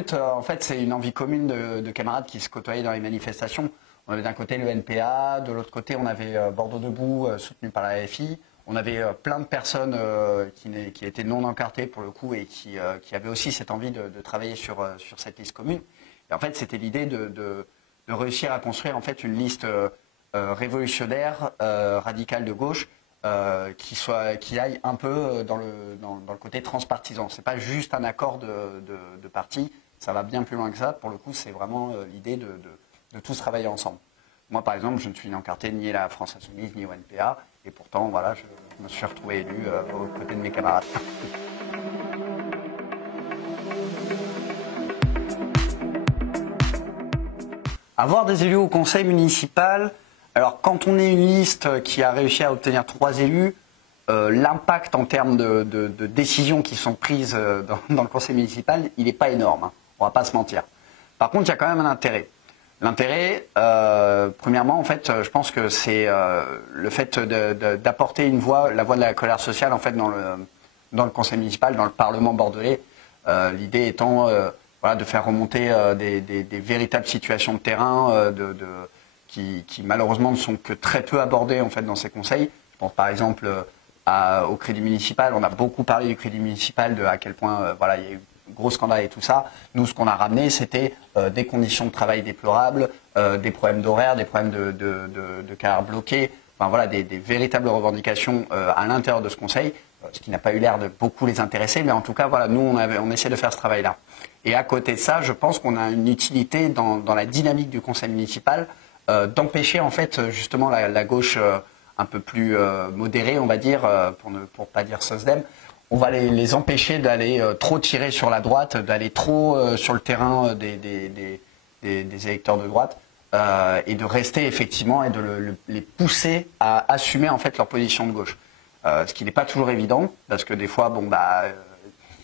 but, en fait, c'est une envie commune de camarades qui se côtoyaient dans les manifestations. On avait d'un côté le NPA, de l'autre côté, on avait Bordeaux Debout, soutenu par la AFI. On avait plein de personnes qui étaient non encartées pour le coup et qui avaient aussi cette envie de travailler sur cette liste commune. Et en fait, c'était l'idée de réussir à construire en fait une liste révolutionnaire, radicale de gauche, qui aille un peu dans le côté transpartisan. C'est pas juste un accord de parti, ça va bien plus loin que ça. Pour le coup, c'est vraiment l'idée de tous travailler ensemble. Moi, par exemple, je ne suis encarté ni à la France Insoumise ni au NPA, et pourtant, voilà, je me suis retrouvé élu aux côtés de mes camarades. Avoir des élus au conseil municipal, alors quand on est une liste qui a réussi à obtenir 3 élus, l'impact en termes de décisions qui sont prises dans le conseil municipal, il n'est pas énorme, hein, on ne va pas se mentir. Par contre, il y a quand même un intérêt. L'intérêt, premièrement, en fait, je pense que c'est le fait d'apporter une voix, la voix de la colère sociale, en fait, dans le conseil municipal, dans le Parlement bordelais. L'idée étant, voilà, de faire remonter des véritables situations de terrain, qui malheureusement ne sont que très peu abordées en fait dans ces conseils. Je pense par exemple au crédit municipal. On a beaucoup parlé du crédit municipal, de à quel point voilà, il y a eu gros scandale et tout ça. Nous, ce qu'on a ramené, c'était des conditions de travail déplorables, des problèmes d'horaire, des problèmes de carrière bloquée, enfin voilà, des véritables revendications à l'intérieur de ce conseil, ce qui n'a pas eu l'air de beaucoup les intéresser, mais en tout cas, voilà, nous, on essaie de faire ce travail-là. Et à côté de ça, je pense qu'on a une utilité dans la dynamique du conseil municipal, d'empêcher en fait justement la gauche un peu plus modérée, on va dire, pour pas dire SOSDEM. On va les empêcher d'aller trop tirer sur la droite, d'aller trop sur le terrain des électeurs de droite, et de rester effectivement et de les pousser à assumer en fait leur position de gauche. Ce qui n'est pas toujours évident, parce que des fois, bon bah,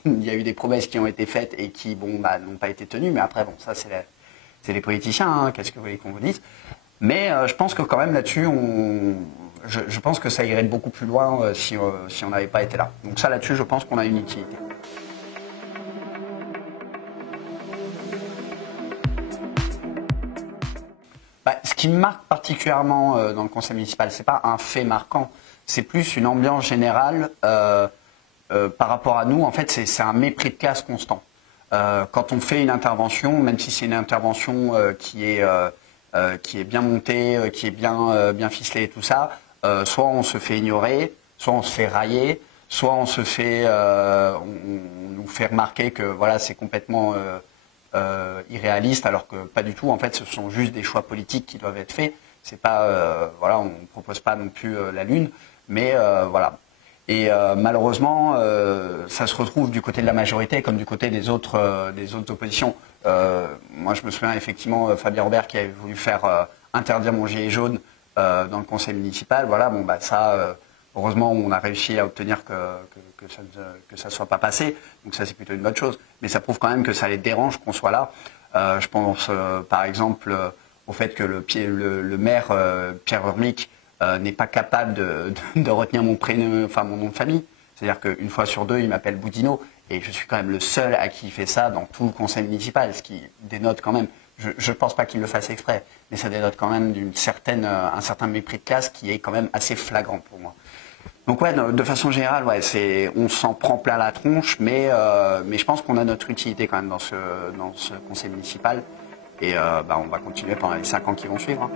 il y a eu des promesses qui ont été faites et qui, bon bah, n'ont pas été tenues. Mais après, bon, ça c'est les politiciens. Hein, qu'est-ce que vous voulez qu'on vous dise? Mais je pense que quand même là-dessus, je pense que ça irait beaucoup plus loin si on n'avait pas été là. Donc ça, là-dessus, je pense qu'on a une utilité. Bah, ce qui me marque particulièrement dans le conseil municipal, c'est pas un fait marquant, c'est plus une ambiance générale par rapport à nous. En fait, c'est un mépris de classe constant. Quand on fait une intervention, même si c'est une intervention qui est bien montée, qui est bien ficelée et tout ça, soit on se fait ignorer, soit on se fait railler, soit on nous fait remarquer que voilà, c'est complètement irréaliste, alors que pas du tout. En fait, ce sont juste des choix politiques qui doivent être faits. C'est pas voilà, on ne propose pas non plus la lune, mais voilà. Et malheureusement, ça se retrouve du côté de la majorité comme du côté des autres oppositions. Moi, je me souviens effectivement Fabien Robert qui avait voulu faire interdire mon gilet jaune dans le conseil municipal. Voilà, bon bah ça, heureusement, on a réussi à obtenir que ça ne soit pas passé. Donc ça, c'est plutôt une bonne chose. Mais ça prouve quand même que ça les dérange qu'on soit là. Je pense par exemple au fait que le maire Pierre Urmic n'est pas capable de retenir mon prénom, enfin mon nom de famille. C'est-à-dire qu'une fois sur deux, il m'appelle Boudinot. Et je suis quand même le seul à qui il fait ça dans tout le conseil municipal, ce qui dénote quand même, je ne pense pas qu'il le fasse exprès, mais ça dénote quand même un certain mépris de classe qui est quand même assez flagrant pour moi. Donc ouais, de façon générale, ouais, on s'en prend plein la tronche, mais je pense qu'on a notre utilité quand même dans ce conseil municipal. Et bah, on va continuer pendant les 5 ans qui vont suivre. Hein.